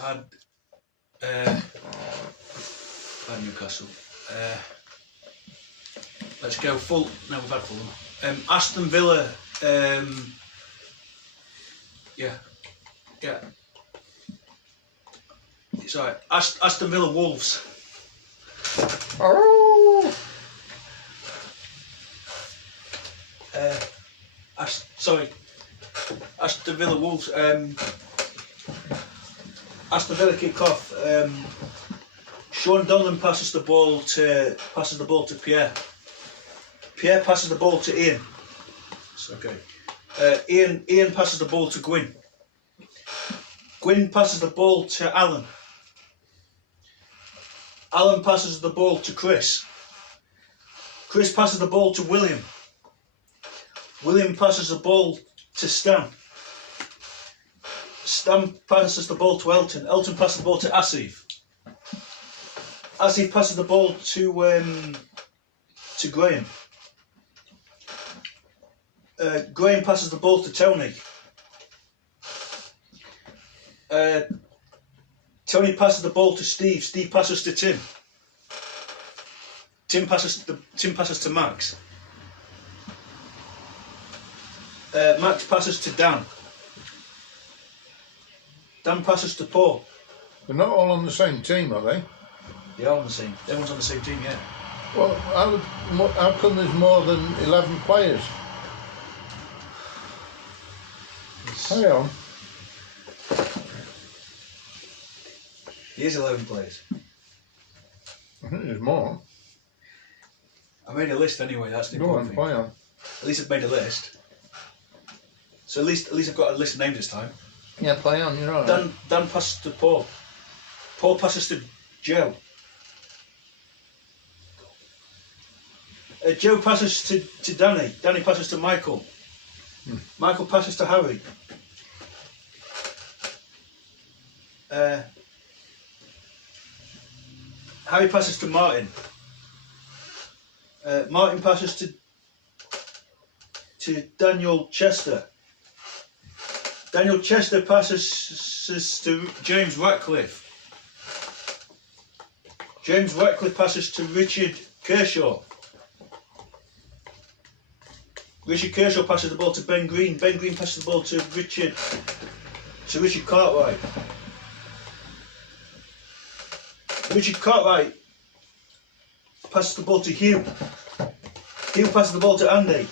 had Newcastle. Let's go full. No, we've had Fulham. Aston Villa. Yeah. Sorry, Aston Villa Wolves. Oh. Aston Villa Wolves. Aston Villa kick off. Sean Donlan passes the ball to Pierre. Pierre passes the ball to Ian. It's okay. Ian passes the ball to Gwyn. Gwyn passes the ball to Alan. Alan passes the ball to Chris. Chris passes the ball to William. William passes the ball to Stan. Stan passes the ball to Elton. Elton passes the ball to Asif. Asif passes the ball to Graham. Graham passes the ball to Tony. Tony passes the ball to Steve. Steve passes to Tim. Tim passes to Max. Max passes to Dan. Dan passes to Paul. They're not all on the same team, are they? They are on the same. Everyone's on the same team, yeah. Well, how come there's more than 11 players? Hang on. Here's 11 players. I think there's more. I made a list anyway. That's the Go important on, thing. play on. At least I've made a list. So at least I've got a list of names this time. Yeah, play on. You're all right. Dan passes to Paul. Paul passes to Joe. Joe passes to Danny. Danny passes to Michael. Michael passes to Harry. Harry passes to Martin. Martin passes to Daniel Chester. Daniel Chester passes to James Ratcliffe. James Ratcliffe passes to Richard Kershaw. Richard Kershaw passes the ball to Ben Green. Ben Green passes the ball to Richard Cartwright. Richard Cartwright passes the ball to Hugh. Hugh passes the ball to Andy.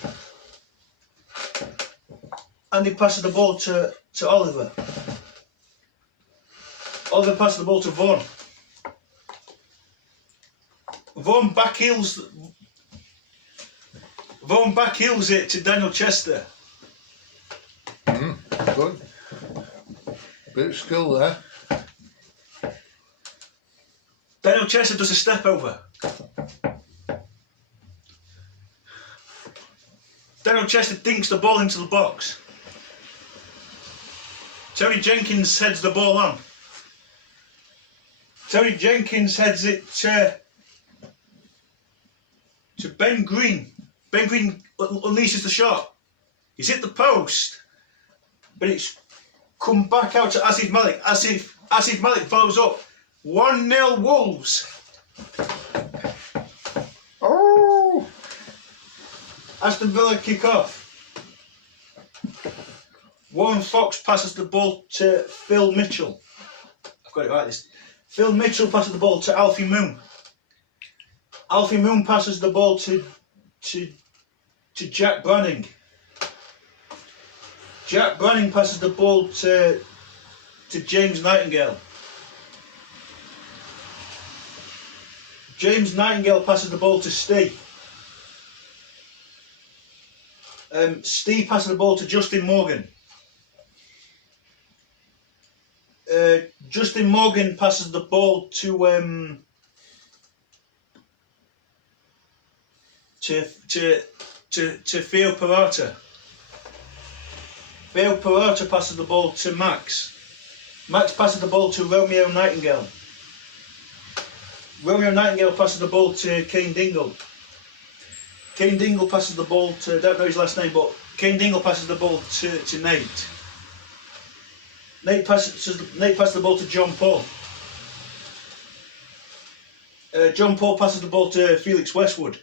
Andy passes the ball to Oliver. Oliver passes the ball to Vaughan. Vaughan backheels it to Daniel Chester. Good. Bit of skill there. Daniel Chester does a step over. Daniel Chester dinks the ball into the box. Tony Jenkins heads the ball on. Tony Jenkins heads it to Ben Green. Ben Green unleashes the shot. He's hit the post, but it's come back out to Asif Malik. Asif Malik follows up. 1-0 Wolves. Oh! Aston Villa kick off. Warren Fox passes the ball to Phil Mitchell. I've got it right this. Phil Mitchell passes the ball to Alfie Moon. Alfie Moon passes the ball to Jack Branning. Jack Branning passes the ball to James Nightingale. James Nightingale passes the ball to Steve. Steve passes the ball to Justin Morgan. Justin Morgan passes the ball to Theo Peralta. Theo Peralta passes the ball to Max. Max passes the ball to Romeo Nightingale. Romeo Nightingale passes the ball to Kane Dingle. Kane Dingle passes the ball to, I don't know his last name, but Kane Dingle passes the ball to Nate. Nate passes the ball to John Paul. John Paul passes the ball to Felix Westwood.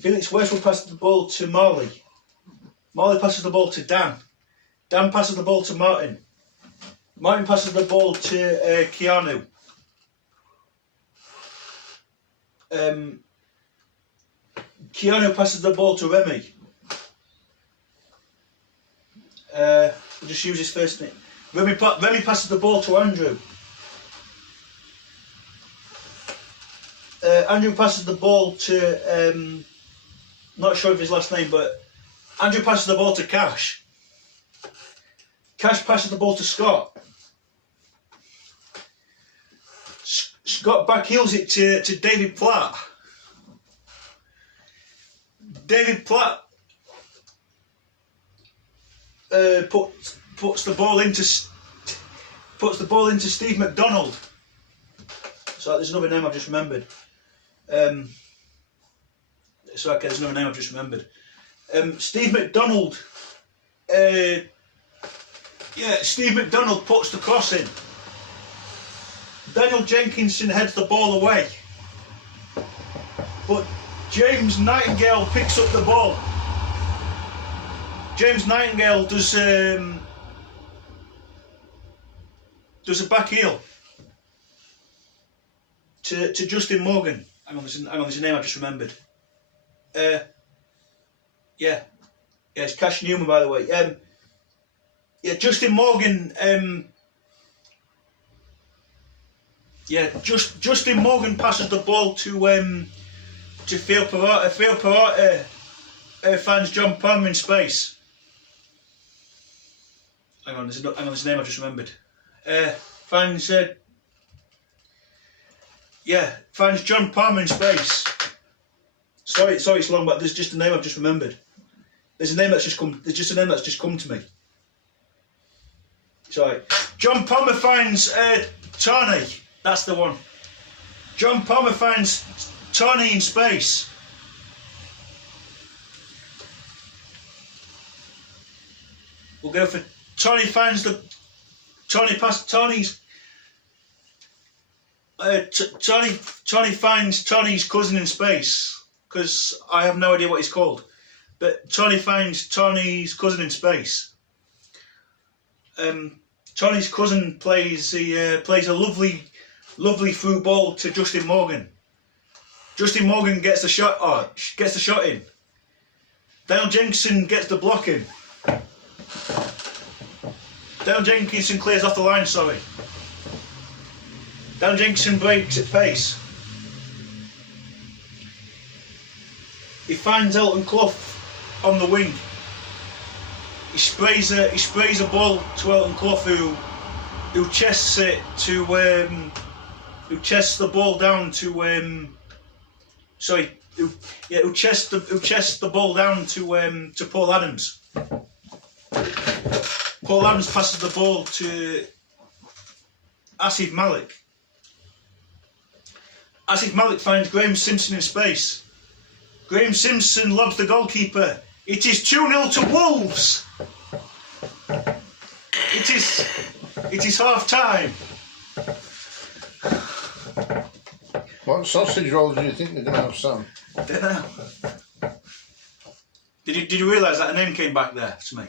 Felix Westwood passes the ball to Marley. Marley passes the ball to Dan. Dan passes the ball to Martin. Martin passes the ball to Keanu. Keanu passes the ball to Remy. We'll just use his first name. Remy passes the ball to Andrew. Andrew passes the ball to, not sure of his last name, but Andrew passes the ball to Cash. Cash passes the ball to Scott. Scott backheels it to David Platt. David Platt puts the ball into Steve McDonald. So there's another name I've just remembered. There's another name I've just remembered. Steve McDonald. Steve McDonald puts the cross in. Daniel Jenkinson heads the ball away, but James Nightingale picks up the ball. James Nightingale does a back heel to Justin Morgan. Hang on, there's a name I just remembered. It's Cash Newman, by the way. Justin Morgan. Justin Morgan passes the ball to Phil Peralta. Phil Peralta finds John Palmer in space. Hang on, there's a name I just remembered. Finds John Palmer in space. Sorry, it's long, but there's just a name I've just remembered. There's a name that's just come to me. Sorry. John Palmer finds Tony. That's the one. John Palmer finds Tony in space. We'll go for Tony finds the Tony finds Tony's cousin in space, because I have no idea what he's called. But Tony finds Tony's cousin in space. Tony's cousin plays a lovely through ball to Justin Morgan. Justin Morgan gets the shot in. Daniel Jenkinson gets the block in. Daniel Jenkinson clears off the line, sorry. Daniel Jenkinson breaks at pace. He finds Elton Clough on the wing. He sprays a ball to Elton Clough, who chests it to who chests the ball down to who chests the ball down to Paul Adams. Paul Adams passes the ball to Asif Malik. Asif Malik finds Graham Simpson in space. Graham Simpson lobs the goalkeeper. It is 2-0 to Wolves. It is half time. What sausage roll do you think they're going to have, Sam? I don't know. Did you realise that a name came back there to me?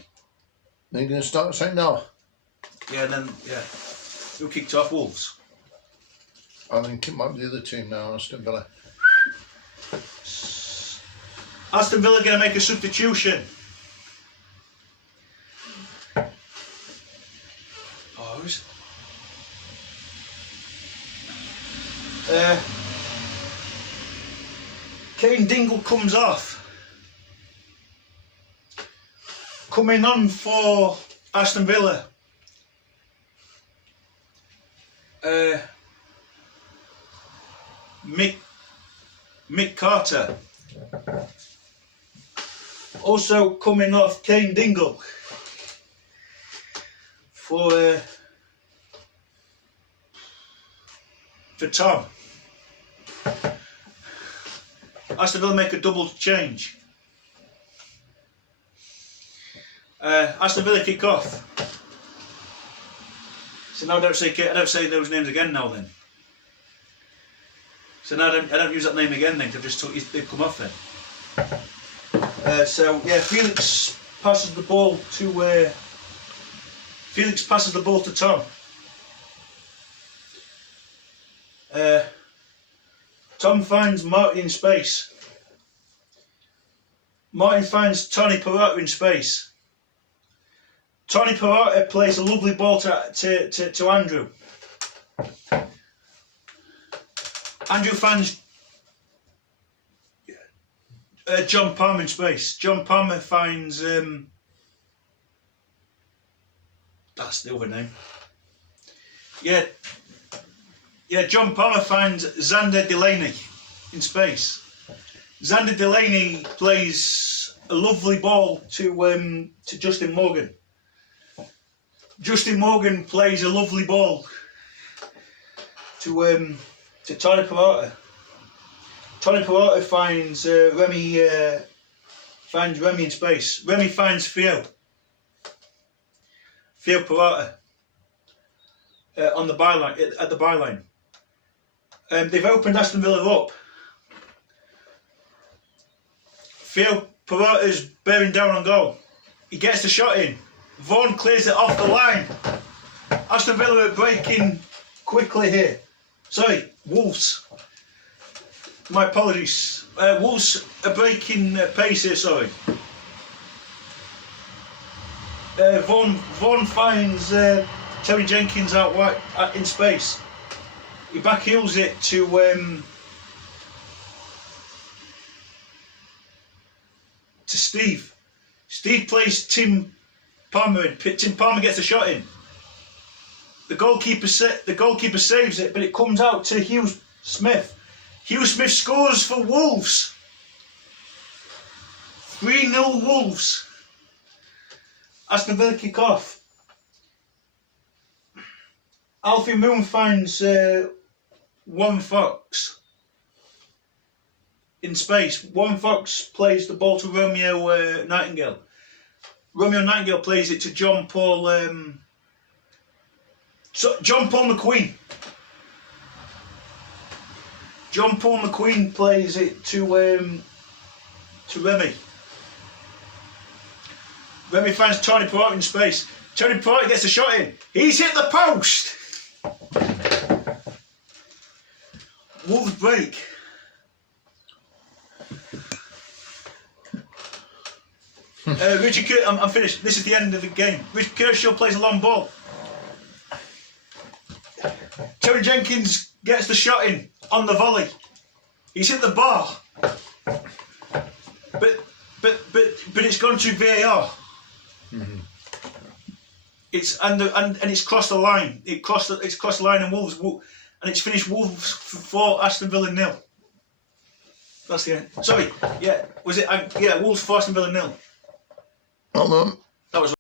Are you going to start saying no? Yeah, and then, who kicked off? Wolves. I think it might be the other team now, Aston Villa. Aston Villa going to make a substitution. Oh, who's... Kane Dingle comes off. Coming on for Aston Villa. Mick Carter. Also coming off Kane Dingle for Tom. Aston Villa make a double change. Aston Villa kick off. So now I don't say those names again now then. So now I don't use that name again then, because they've come off then. So yeah, Felix passes the ball to Tom. Tom finds Martin in space. Martin finds Tony Peralta in space. Tony Peralta plays a lovely ball to Andrew. Andrew finds John Palmer in space. John Palmer finds that's the other name. Yeah, John Palmer finds Xander Delaney in space. Xander Delaney plays a lovely ball to Justin Morgan. Justin Morgan plays a lovely ball to Tony Peralta. Tony Peralta finds Remy in space. Remy finds Theo Peralta on the byline at the byline. They've opened Aston Villa up. Theo Peralta's bearing down on goal. He gets the shot in. Vaughan clears it off the line. Aston Villa are breaking quickly here. Sorry, Wolves. My apologies. Wolves are breaking pace here, sorry. Vaughan finds Terry Jenkins out wide in space. He backheels it to Steve. Steve plays Tim Palmer in. Tim Palmer gets a shot in. The goalkeeper saves it, but it comes out to Hugh Smith. Hugh Smith scores for Wolves. 3-0 Wolves. Aston Villa kick off. Alfie Moon finds Warren Fox in space. Warren Fox plays the ball to Romeo Nightingale. Romeo Nightingale plays it to John Paul McQueen. John Paul McQueen plays it to Remy. Remy finds Tony Peralta in space. Tony Peralta gets a shot in. He's hit the post. Wolves break. I'm finished. This is the end of the game. Richard Kershaw plays a long ball. Terry Jenkins gets the shot in on the volley. He's hit the bar, but it's gone through VAR. Mm-hmm. It's crossed the line. It's crossed the line, and Wolves, and it's finished Wolves 4, Aston Villa 0. That's the end. Sorry, yeah, was it? Yeah, Wolves 4, Aston Villa 0. Hold on. That was.